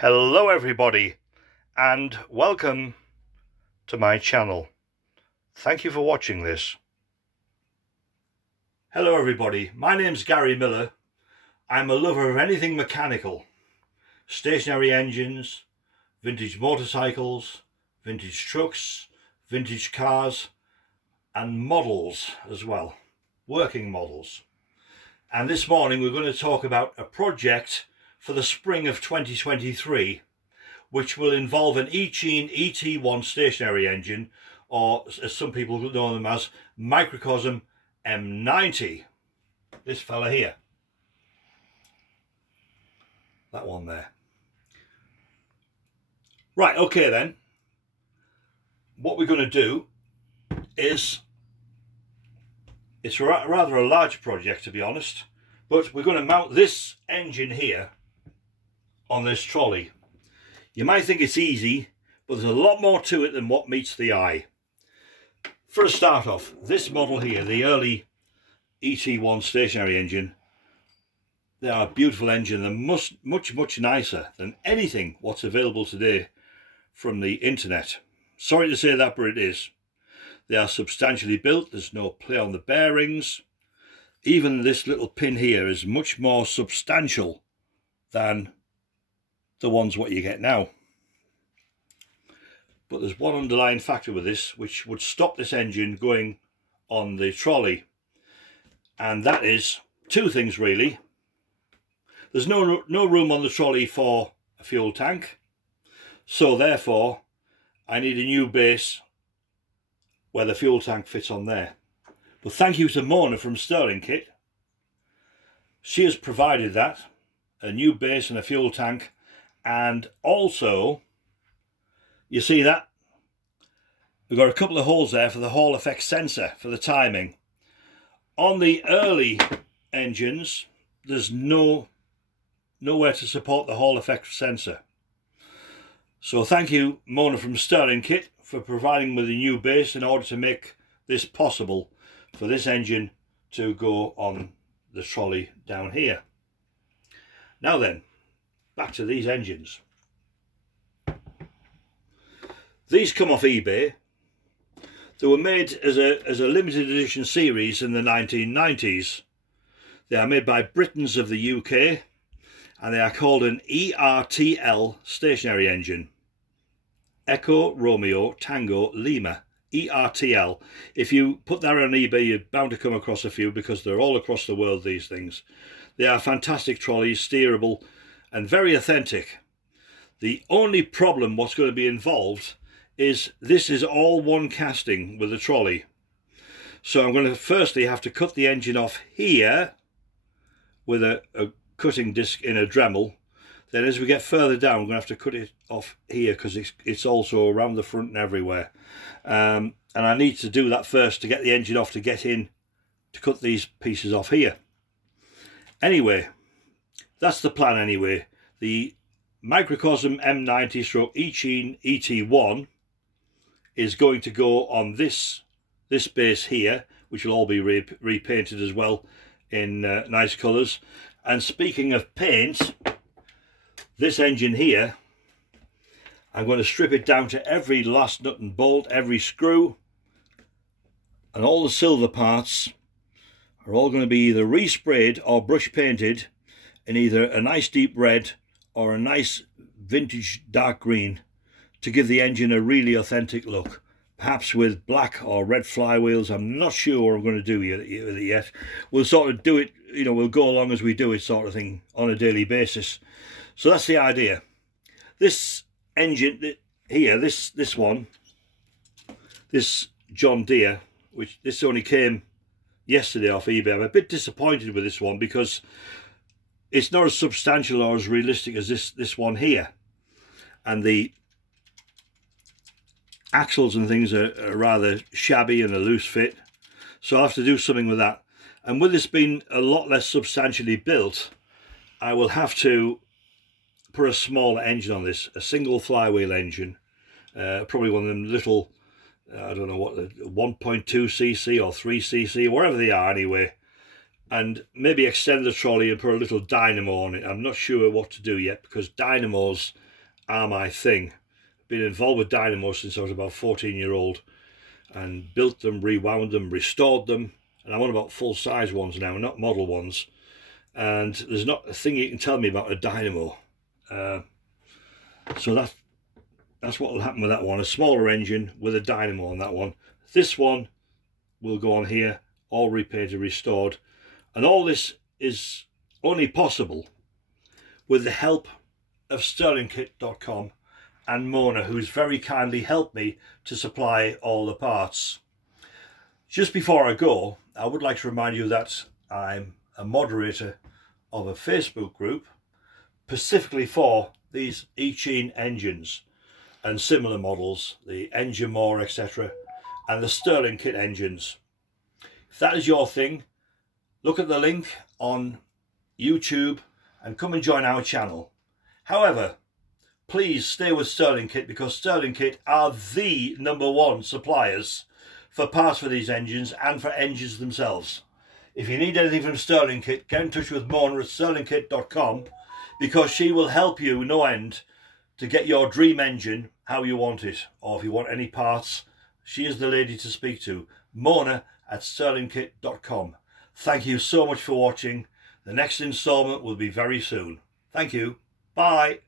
Hello everybody and welcome to my channel. Thank you for watching this. Hello everybody, my name's Gary Miller. I'm a lover of anything mechanical. Stationary engines, vintage motorcycles, vintage trucks, vintage cars and models as well, working models. And this morning we're going to talk about a project for the spring of 2023, which will involve an Eachine ET1 stationary engine, or as some people know them as Microcosm M90. This fella here. That one there. Right, okay then. What we're going to do is, it's rather a large project to be honest, but we're going to mount this engine here on this trolley. You might think it's easy, but there's a lot more to it than what meets the eye. For a start off, this model here, the early ET1 stationary engine, they are a beautiful engine. They're much nicer than anything what's available today from the internet. Sorry to say that, but it is. They are substantially built. There's no play on the bearings. Even this little pin here is much more substantial than the ones what you get now. But there's one underlying factor with this which would stop this engine going on the trolley, and that is two things really. There's no room on the trolley for a fuel tank, so therefore I need a new base where the fuel tank fits on there. But thank you to Mona from Sterling Kit. She has provided that, a new base and a fuel tank. And also, you see that? We've got a couple of holes there for the Hall effect sensor for the timing. On the early engines, there's nowhere to support the Hall effect sensor. So thank you, Mona from Sterling Kit, for providing with a new base in order to make this possible for this engine to go on the trolley down here. Now then, back to these engines. These come off eBay. They were made as a limited edition series in the 1990s. They are made by Britons of the UK and they are called an ERTL stationary engine. Echo Romeo Tango Lima, ERTL. If you put that on eBay, you're bound to come across a few because they're all across the world, these things. They are fantastic trolleys, steerable and very authentic. The only problem what's going to be involved is this is all one casting with the trolley. So I'm going to firstly have to cut the engine off here with a cutting disc in a Dremel. Then as we get further down, I'm going to have to cut it off here because it's also around the front and everywhere. And I need to do that first to get the engine off, to get in to cut these pieces off here. Anyway, that's the plan anyway. The Microcosm M90 stroke Eachine ET1 is going to go on this base here, which will all be repainted as well in nice colours. And speaking of paint, this engine here, I'm going to strip it down to every last nut and bolt, every screw, and all the silver parts are all going to be either resprayed or brush painted in either a nice deep red or a nice vintage dark green to give the engine a really authentic look, perhaps with black or red flywheels. I'm not sure what I'm going to do with it yet. We'll sort of do it, you know, we'll go along as we do it sort of thing on a daily basis. So that's the idea. This engine here, this one, this John Deere, which this only came yesterday off eBay. I'm a bit disappointed with this one because it's not as substantial or as realistic as this one here, and the axles and things are rather shabby and a loose fit, so I'll have to do something with that. And with this being a lot less substantially built, I will have to put a smaller engine on this, a single flywheel engine, probably one of them little, I don't know what, 1.2cc or 3cc, whatever they are anyway, and maybe extend the trolley and put a little dynamo on it. I'm not sure what to do yet because dynamos are my thing. I've been involved with dynamos since I was about 14-year-old, and built them, rewound them, restored them, and I'm on about full-size ones now, not model ones. And there's not a thing you can tell me about a dynamo. So that's what will happen with that one, a smaller engine with a dynamo on that one. This one will go on here, all repainted, restored, and all this is only possible with the help of sterlingkit.com and Mona, who's very kindly helped me to supply all the parts. Just before I go, I would like to remind you that I'm a moderator of a Facebook group specifically for these Eachine engines and similar models, the Engine More, etc., and the Sterling Kit engines. If that is your thing, look at the link on YouTube and come and join our channel. However, please stay with Sterling Kit, because Sterling Kit are the #1 suppliers for parts for these engines and for engines themselves. If you need anything from Sterling Kit, get in touch with Mona at sterlingkit.com, because she will help you no end to get your dream engine how you want it, or if you want any parts, she is the lady to speak to. Mona at sterlingkit.com. Thank you so much for watching. The next installment will be very soon. Thank you. Bye.